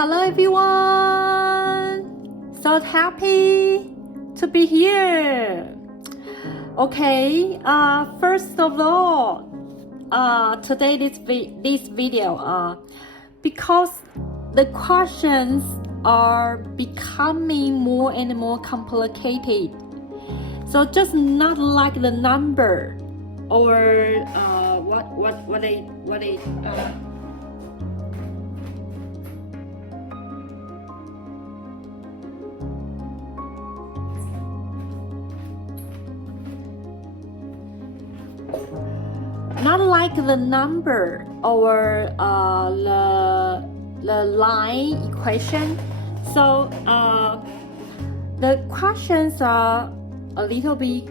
hello everyone. So happy to be here. Okay, first of all, today this video, because the questions are becoming more and more complicated. So just not like the number or what they not like the number or the line equation. So the questions are a little bit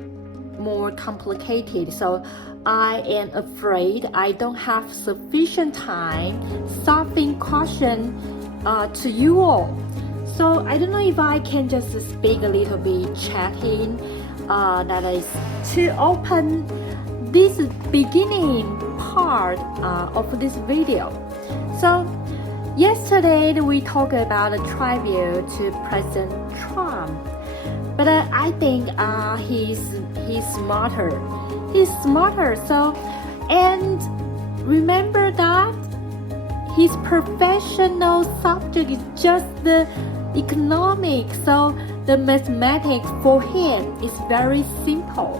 more complicated. So I am afraid I don't have sufficient time solving question to you all. So I don't know if I can just speak a little bit chatting. That is to open this beginning part of this video. So yesterday we talked about a tribute to President Trump, but I think he's smarter. He's smarter. So, and remember that his professional subject is just the economics. So the mathematics for him is very simple.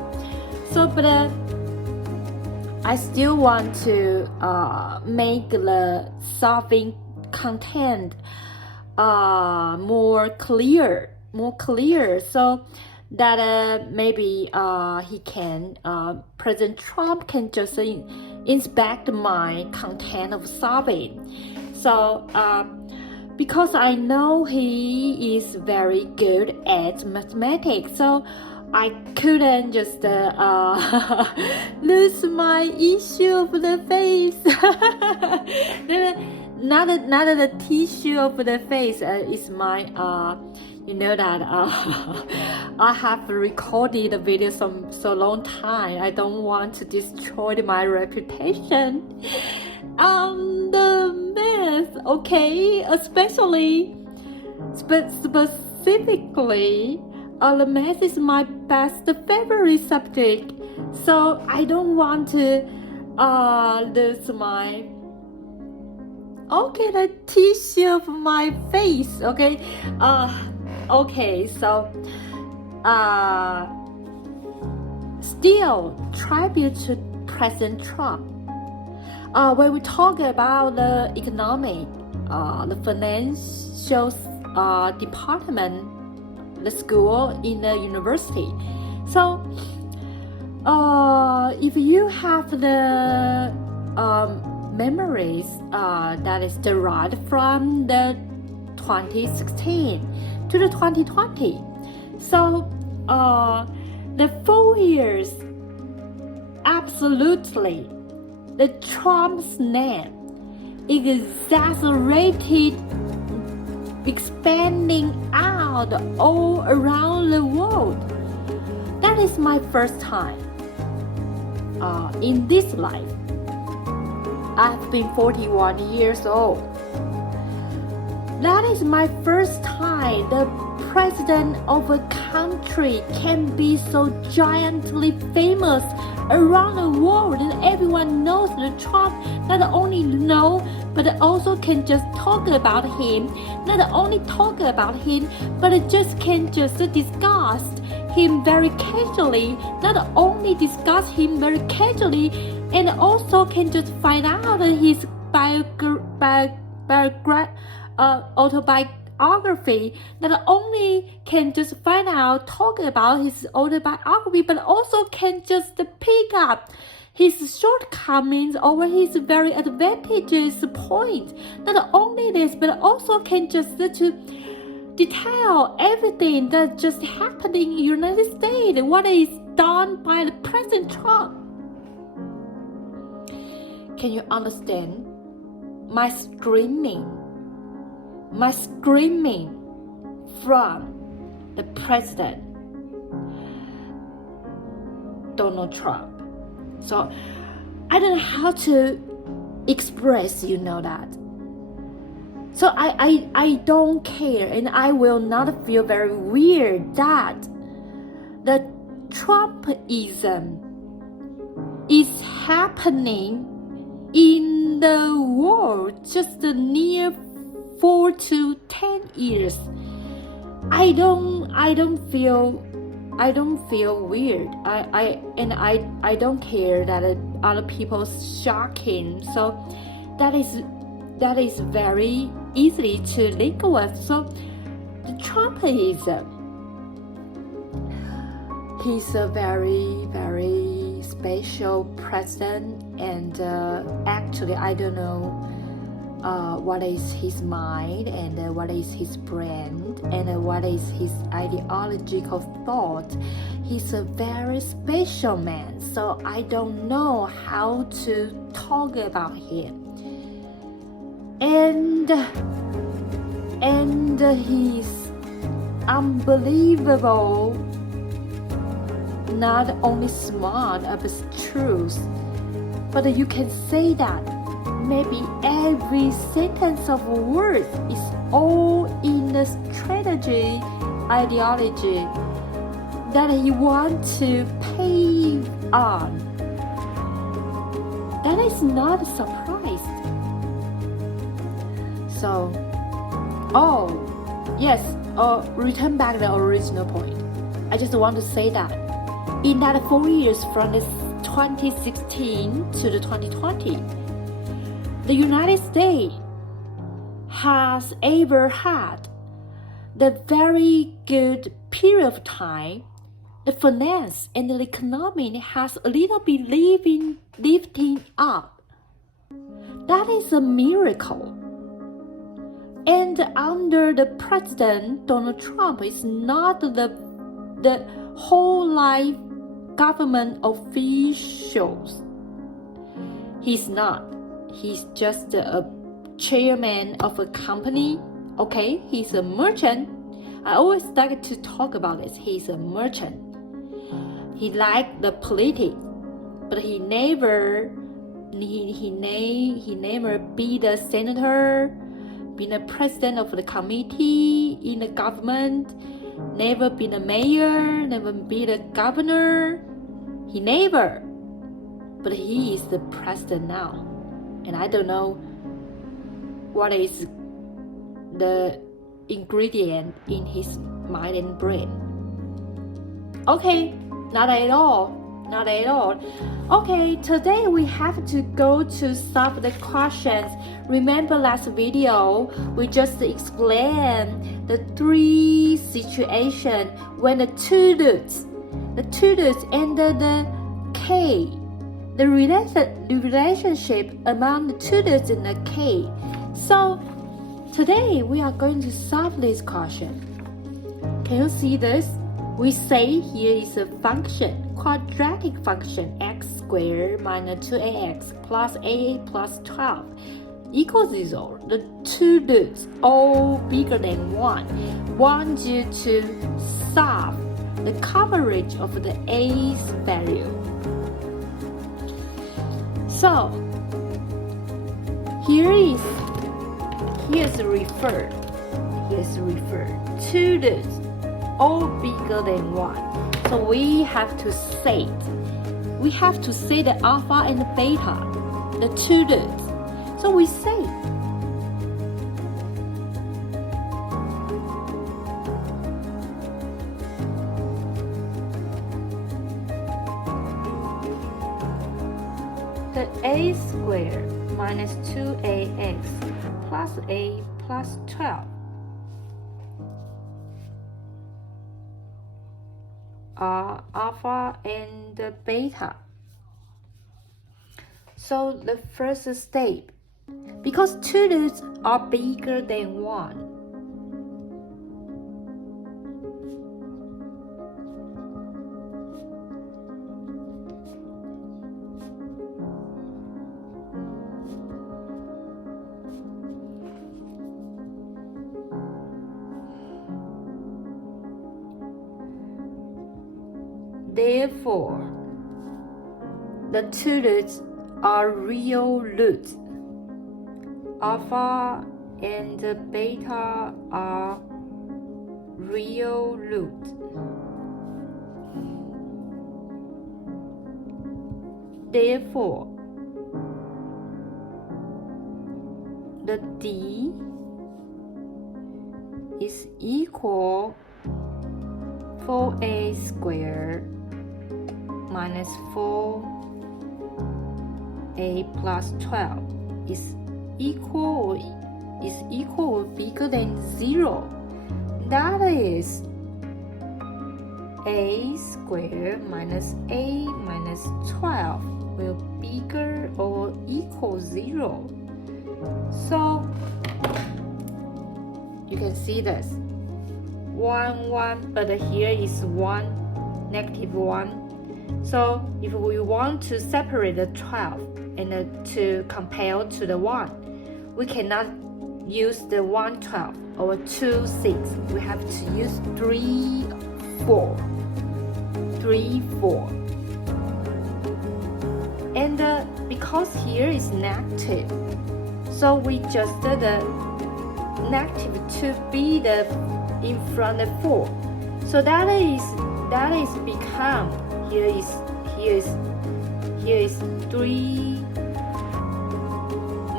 So, but I still want to make the solving content more clear, so that maybe he can, President Trump can just inspect my content of solving. So because I know he is very good at mathematics, so I couldn't just lose my issue of the face. not the tissue of the face is my you know that I have recorded the video so long time. I don't want to destroy my reputation. The math, okay, especially specifically. The math is my best favorite subject, so I don't want to lose my the tissue of my face. Okay, so still tribute to President Trump. When we talk about the economic, the financial department, the school in the university. So if you have the memories that is derived from the 2016 to the 2020, so the 4 years, absolutely the Trump's name exaggerated, expanding out all around the world. That is my first time in this life. I've been 41 years old. That is my first time the president of a country can be so giantly famous around the world, and everyone knows the Trump. Not only know, but also can just talk about him. Not only talk about him, but just can just discuss him very casually. Not only discuss him very casually, and also can just find out his autobiography. Not only can just find out, talk about his autobiography, but also can just pick up his shortcomings or his very advantageous point. Not only this, but also can just to detail everything that just happening in the United States, what is done by the President Trump. Can you understand my screaming from the President Donald Trump? So I don't know how to express, that. So I don't care, and I will not feel very weird that the Trumpism is happening in the world just near 4 to 10 years. I don't feel weird. I don't care that other people shocking. So that is very easily to link with. So the Trumpism, he's a very, very special president, and actually I don't know what is his mind, and what is his brand, and what is his ideological thought. He's a very special man, so I don't know how to talk about him. And he's unbelievable, not only smart but truth, but you can say that maybe every sentence of words is all in the strategy, ideology that he wants to pave on. That is not a surprise. So, return back to the original point. I just want to say that in that 4 years from the 2016 to the 2020, the United States has ever had the very good period of time. The finance and the economy has a little bit lifting up. That is a miracle. And under the president Donald Trump is not the whole life government officials. He's not. He's just a chairman of a company. Okay, he's a merchant. I always like to talk about this. He's a merchant. He liked the politics, but he never be the senator, been a president of the committee in the government, never been a mayor, never been a governor. He never. But he is the president now. And I don't know what is the ingredient in his mind and brain. Okay, not at all. Okay, today we have to go to solve the questions. Remember last video, we just explained the 3 situations when the two dudes and the K, the relationship among the two dudes and the K. So today we are going to solve this question. Can you see this? We say here is a function, quadratic function, x squared minus 2ax plus a plus 12 equals 0. The two dudes, all bigger than 1, want you to solve the coverage of the a's value. So here's referred. Two dudes, all bigger than 1. So we have to say the alpha and the beta, the two dudes. So we say the a squared minus 2ax plus a plus 12 are alpha and beta. So the first step, because two dudes are bigger than 1, therefore, the two roots are real roots. Alpha and the beta are real root. Therefore, the D is equal 4a squared minus 4a plus 12 is equal or bigger than 0. That is a squared minus a minus 12 will bigger or equal 0. So you can see this 1 1, but here is 1 negative 1. So if we want to separate the 12 and to compare to the 1, we cannot use the 1 12 or 2 6. We have to use 3 4. And because here is negative, so we just the negative to be the in front of 4. So that is become here is 3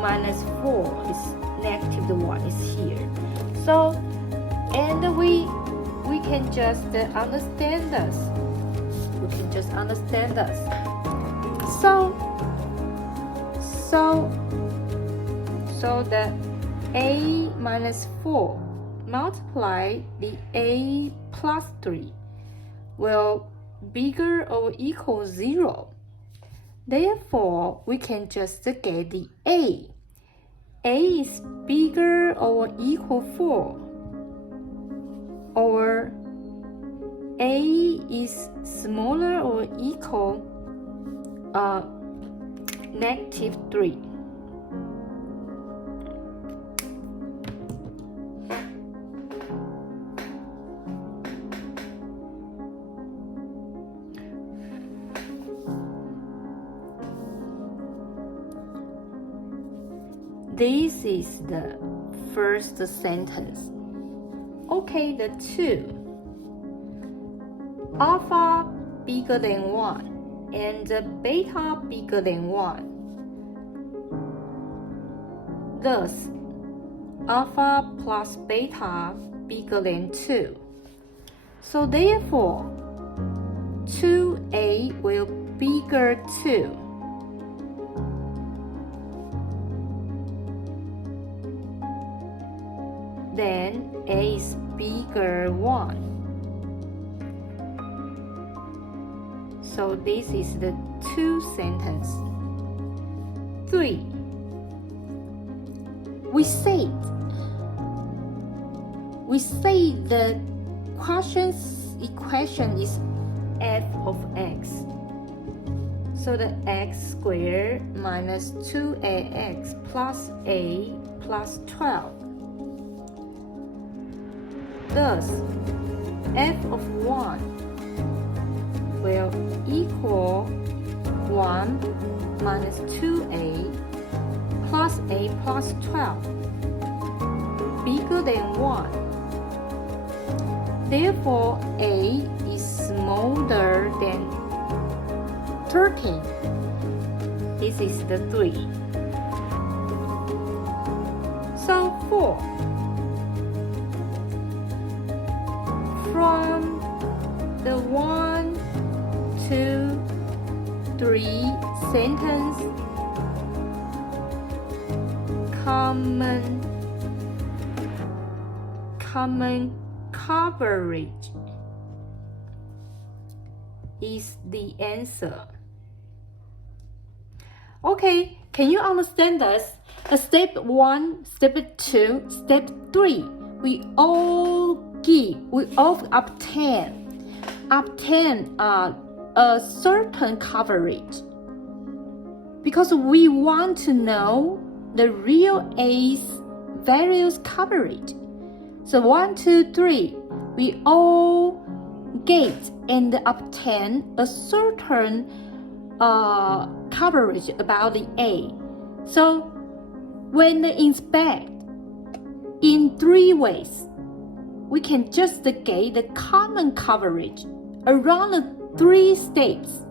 minus 4 is negative 1 is here. So and we can just understand this. We can just understand this. So the a minus 4 multiply the a plus 3 will bigger or equal 0. Therefore, we can just get the a. A is bigger or equal 4, or a is smaller or equal negative 3. This is the first sentence. Okay, the 2. Alpha bigger than 1 and beta bigger than 1. Thus, alpha plus beta bigger than 2. So therefore, 2a will bigger 2. Then a is bigger 1. So this is the 2 sentence. 3. We say the equation is f of x. So the x squared minus 2ax plus a plus 12. Thus, f of 1 will equal 1 minus 2a plus a plus 12 bigger than 1. Therefore, a is smaller than 13. This is the 3. So 4. From the 1, 2, 3 sentence, common coverage is the answer. Okay, can you understand this? Step 1, step 2, step 3, we all obtain a certain coverage because we want to know the real A's various coverage. So 1, 2, 3, we all get and obtain a certain coverage about the A. So when they inspect in 3 ways. We can just get the common coverage around the 3 steps.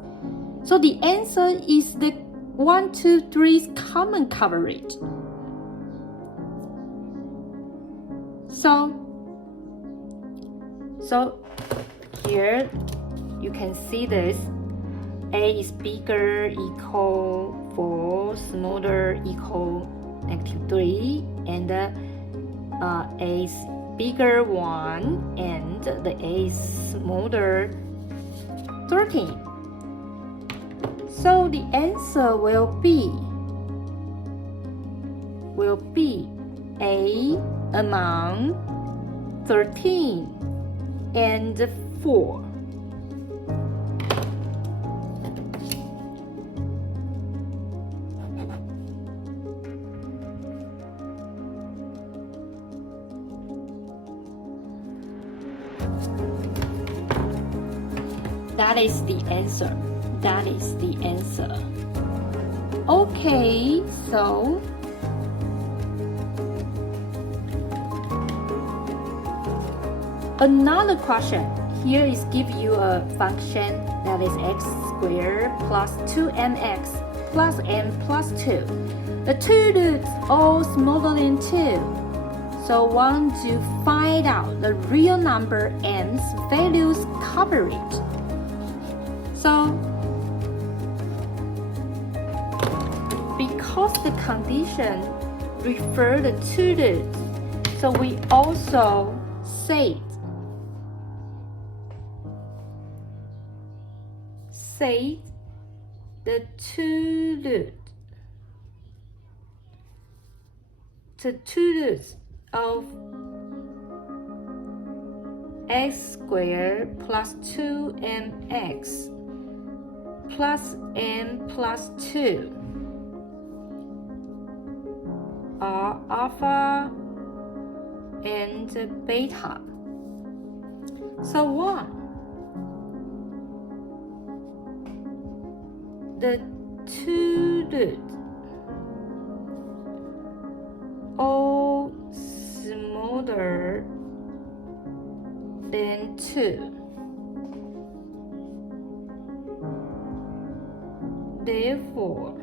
So the answer is the 1, 2, 3's common coverage. So here you can see this. A is bigger equal 4, smaller equal -3, and A is bigger 1 and the A is smaller 13. So the answer will be A among 13 and 4. That is the answer. That is the answer. Okay, so another question. Here is give you a function that is x squared plus 2mx plus m plus 2. The two roots all smaller than 2. So want to find out the real number m's values coverage. So because the condition refer the two roots, so we also say the two roots of x squared plus 2mx plus m plus 2 are alpha and beta. So 1. The two roots all smaller than 2. Therefore,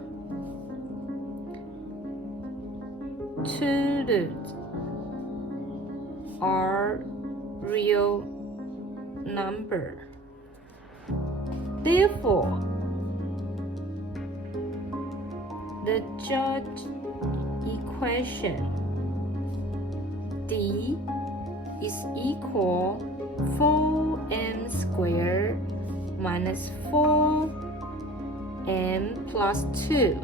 two roots are real number. Therefore, the judge equation D is equal 4m squared minus 4m plus 2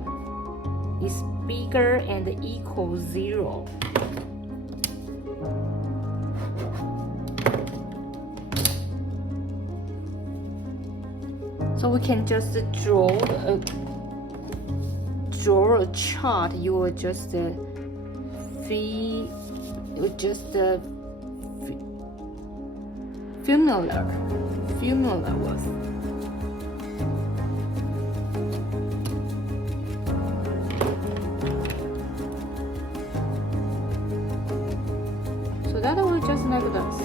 is bigger and equals 0. So we can just draw a chart. You will just familiar with. So that will just like this.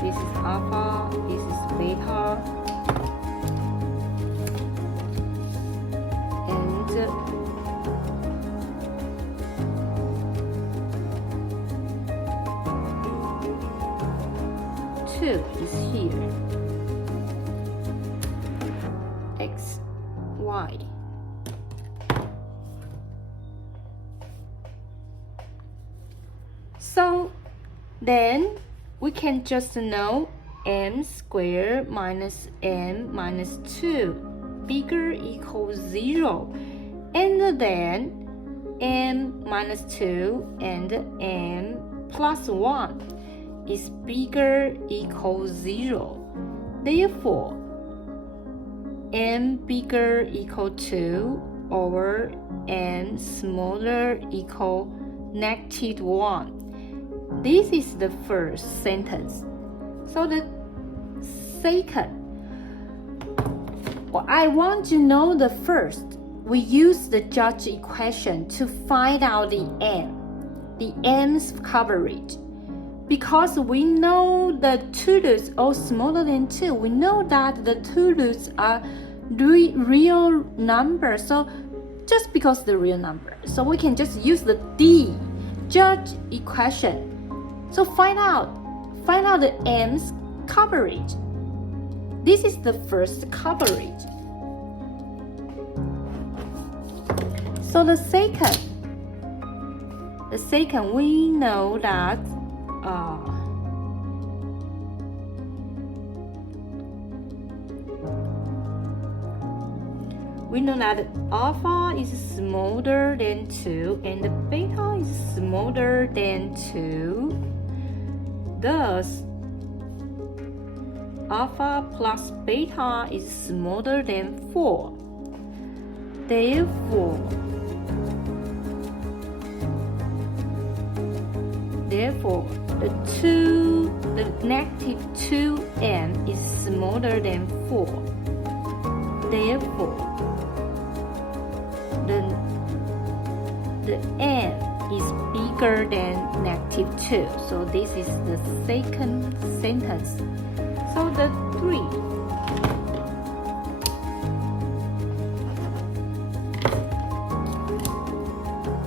This is alpha, this is beta, and 2 is here. X, Y. So then we can just know m squared minus m minus 2 bigger equals 0, and then m minus 2 and m plus 1 is bigger equals 0. Therefore, m bigger equal 2 over m smaller equal -1. This is the first sentence. So the second. Well, I want to know the first. We use the judge equation to find out the m's coverage. Because we know the two roots are smaller than 2, we know that the two roots are real numbers. So just because the real number, so we can just use the D judge equation. So find out the m's coverage. This is the first coverage. So the second we know that alpha is smaller than 2 and the beta is smaller than 2. Thus, alpha plus beta is smaller than 4. Therefore, the negative 2m is smaller than 4. Therefore, the m is bigger than negative 2. So this is the second sentence. So the 3.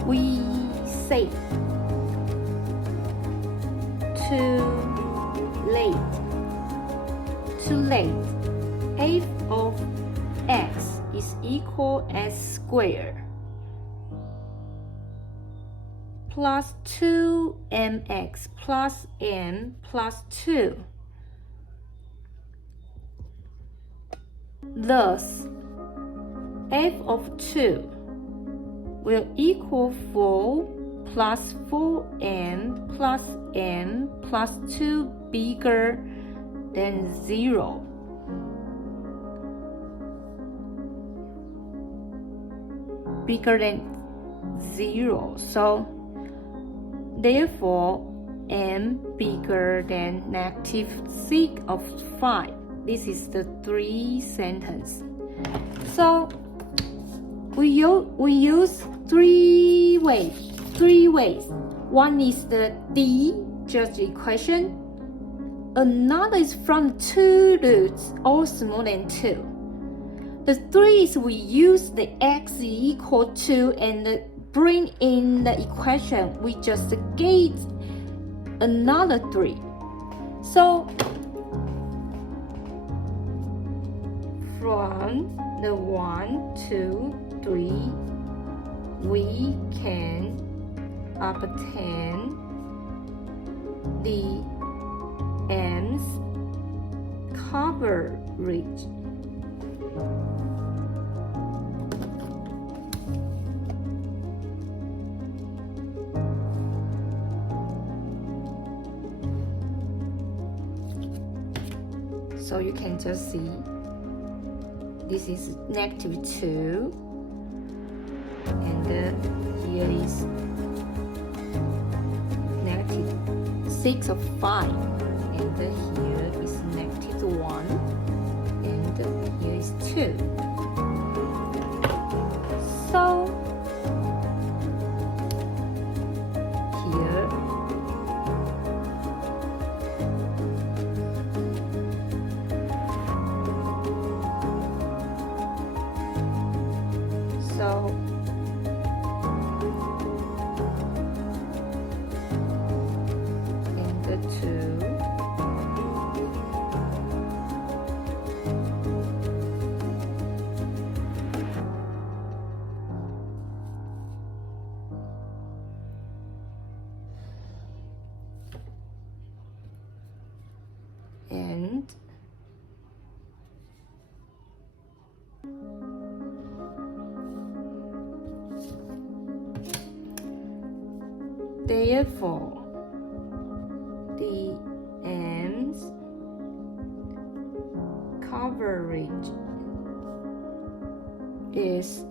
We say too late. f of x is equal x squared plus 2mx plus m plus 2. Thus, f of 2 will equal 4 plus 4m plus m plus 2 bigger than 0. Bigger than 0. So therefore m bigger than negative 6 of 5. This is the 3 sentence. So we use three ways. One is the D judge equation. Another is from two roots all smaller than 2. The 3 is we use the x equal to and bring in the equation. We just get another 3. So from the 1, 2, 3, we can obtain the m's coverage. So you can just see this is negative 2 and here is negative 6 of 5 and here is negative 1 and here is 2. So here and the 2 and therefore the m's coverage is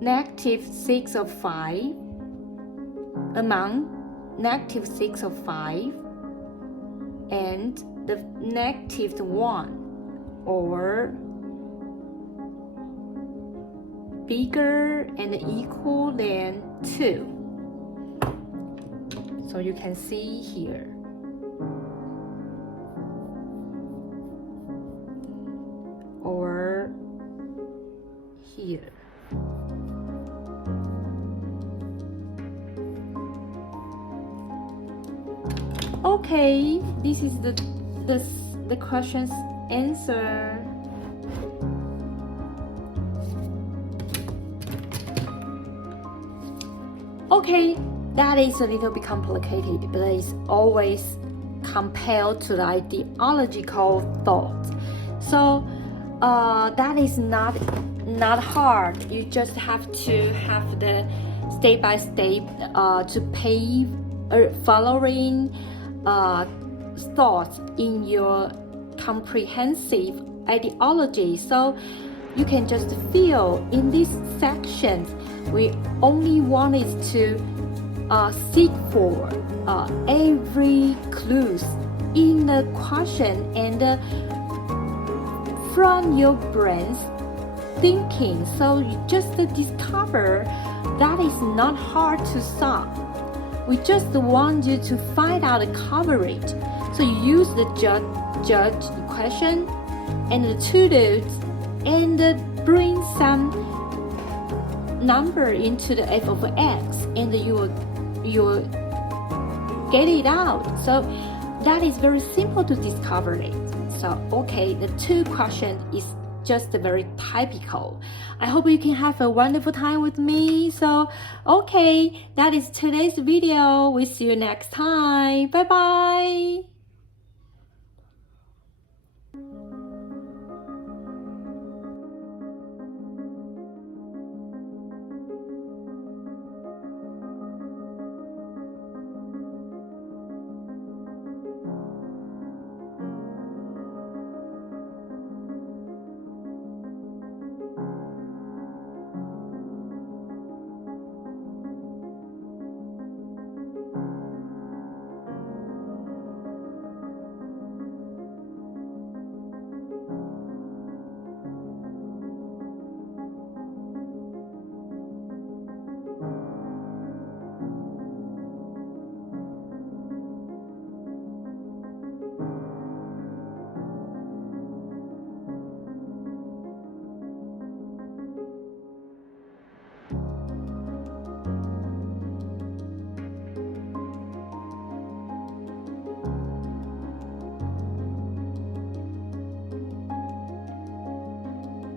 negative 6 of 5 among -6 of 5 and the -1 or bigger and equal than 2. So you can see here. Or here. Okay, this is the question's answer. Okay, that is a little bit complicated, but it's always compared to the ideological thought. So that is not hard. You just have to have the step by step to pave following thoughts in your comprehensive ideology. So you can just feel in this section we only wanted to seek for every clues in the question and from your brain's thinking. So you just discover that is not hard to solve. We just want you to find out the coverage. So you use the judge equation and the to-dos and bring some number into the f of x, and you will get it out. So that is very simple to discover it. So okay, the 2 question is just very typical. I hope you can have a wonderful time with me. So okay, that is today's video. We'll see you next time. Bye bye.